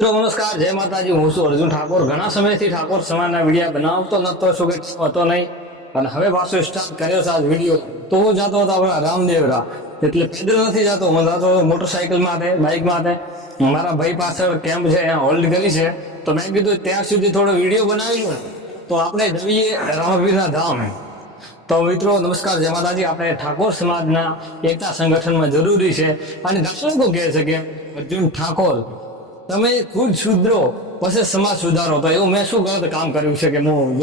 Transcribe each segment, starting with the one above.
મિત્રો નમસ્કાર, જય માતાજી. હું છું અર્જુન ઠાકોર. ઘણા સમયથી ઠાકોર સમાજના વિડીયો બનાવતો નતો, શું કે હતો નહીં, અને હવે પાછો સ્ટાર્ટ કર્યો છે આ વિડીયો. તો હું જતો હતો આપણા રામદેવરા, એટલે પેદલ નથી જતો, હું જતો મોટરસાઇકલ માટે, બાઇક માટે. મારા ભાઈ પાછળ કેમ્પ છે, અહીંયા હોલ્ડ કરી છે, તો મેં કીધું ત્યાં સુધી થોડો વિડીયો બનાવી લો, તો આપણે જઈએ રામાપીરના ધામ. તો મિત્રો નમસ્કાર, જય માતાજી. આપણે ઠાકોર સમાજના એકતા સંગઠનમાં જરૂરી છે, અને ઘણા લોકો કહે છે કે અર્જુન ઠાકોર તમે ખુદ સુધરો પછી સમાજ સુધારો. તો એવું મેં શું ગલત કામ કર્યું છે કે હું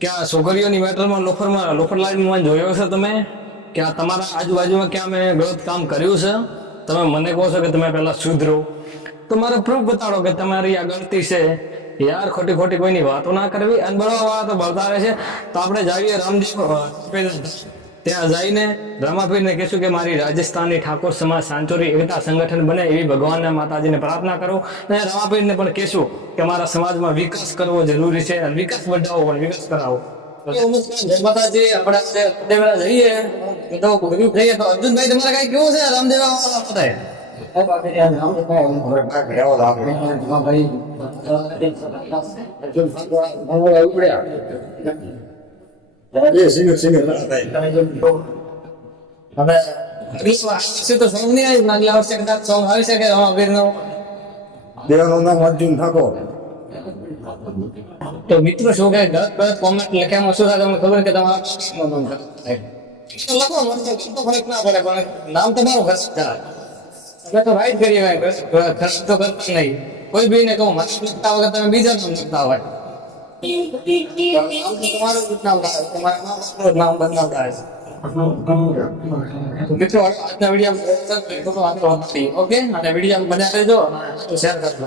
કે આ છોકરીઓની મેટરમાં લોફર લાઈનમાં જોયો છે તમે, કે આ તમારા આજુબાજુમાં ક્યાં મેં ગલત કામ કર્યું છે? તમે મને કહો છો કે તમે પહેલા સુધરો, તો મારે પ્રૂફ બતાડો કે તમારી આ ગલતી છે. યાર ખોટી ખોટી કોઈની વાતો ના કરવી, અને બરાબર તો બળતા રહે છે. તો આપણે જઈએ રામદેવ, ત્યાં જઈને રામાપીરને કહેશું કે મારી રાજસ્થાનની ઠાકોર સમાજ સાંચોરી એકતા સંગઠન બને એવી ભગવાનના માતાજીને પ્રાર્થના કરો. અને રામાપીરને પણ કહેશું કે મારા સમાજમાં વિકાસ કરવો જરૂરી છે, અને વિકાસ વધાવો પણ વિકાસ કરાવો. જય માતાજી. આપણે રામદેવરા જઈએ તો જઈએ તો અર્જુનભાઈ તમારે કઈ કેવું છે રામદેવરા બતાય? તો મિત્રો શું કે ગલત કોમેન્ટ લખ્યામાં શું થાય તમને ખબર કે તમારા ફરક ના પડે, પણ નામ તમારું ખર્ચ થાય. અમે તો રાઈટ કરીએ, ખર્ચ તો કરતા નહીં. કોઈ બી ને કહું મારા લખતા વગર તમે બીજા નામ લખતા હોય, તમારું નામ બદલાવતા હશે. મિત્રો આજના વિડીયો ઓકે, અને વિડીયો બનાવી દેજો, શેર કરજો.